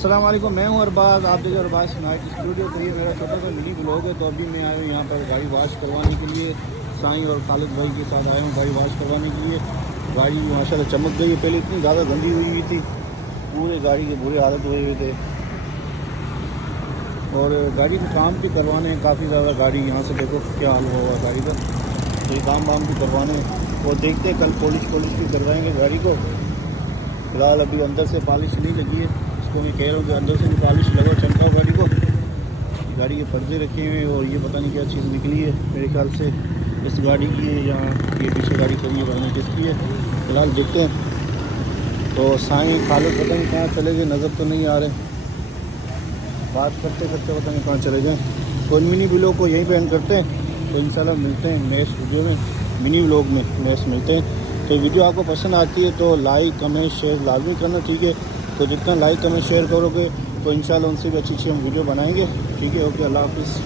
अस्सलाम वालेकुम, मैं हूं अरबाज। आप देखिए अरबाज नाइट स्टूडियो। तो ये मेरा छोटा सा मिनी ब्लॉग है। तो अभी मैं आया हूँ यहाँ पर गाड़ी वॉश करवाने के लिए। साईं और खालिद भाई के साथ आया हूँ गाड़ी वॉश करवाने के लिए। गाड़ी माशाल्लाह चमक गई है। पहले इतनी ज़्यादा गंदी हुई थी, पूरे गाड़ी के बुरे हालत हुए हुए थे। और गाड़ी के काम भी करवाने हैं काफ़ी ज़्यादा। गाड़ी यहाँ से देखो क्या हाल हुआ है गाड़ी का। तो ये काम वाम भी करवाने हैं और देखते हैं कल पॉलिश भी करवाएँगे गाड़ी को। फिलहाल अभी अंदर से पॉलिश नहीं लगी है। इसको मैं कह रहा हूँ कि अंदर से भी पॉलिश लगाओ, चमकाओ गाड़ी को। गाड़ी के पर्दे रखे हुए हैं और ये पता नहीं क्या चीज़ निकली है, मेरे ख्याल से इस गाड़ी की है या ये पीछे गाड़ी खड़ी है, पता नहीं किसकी है। फिलहाल देखते हैं। तो साईं खालिद पता नहीं कहाँ चले गए, नज़र तो नहीं आ रहे। बात करते करते पता नहीं कहाँ चले गए। तो मिनी व्लॉग को यहीं पे एंड करते हैं। तो इंशाल्लाह मिलते हैं नेक्स्ट वीडियो में, मिनी व्लॉग में नेक्स्ट मिलते हैं। तो वीडियो आपको पसंद आती है तो लाइक कमेंट शेयर लाजमी करना, ठीक है। तो जितना लाइक कमेंट शेयर करोगे तो इंशाल्लाह उनसे भी अच्छी हम वीडियो बनाएंगे, ठीक है। ओके, अल्लाह हाफिज़।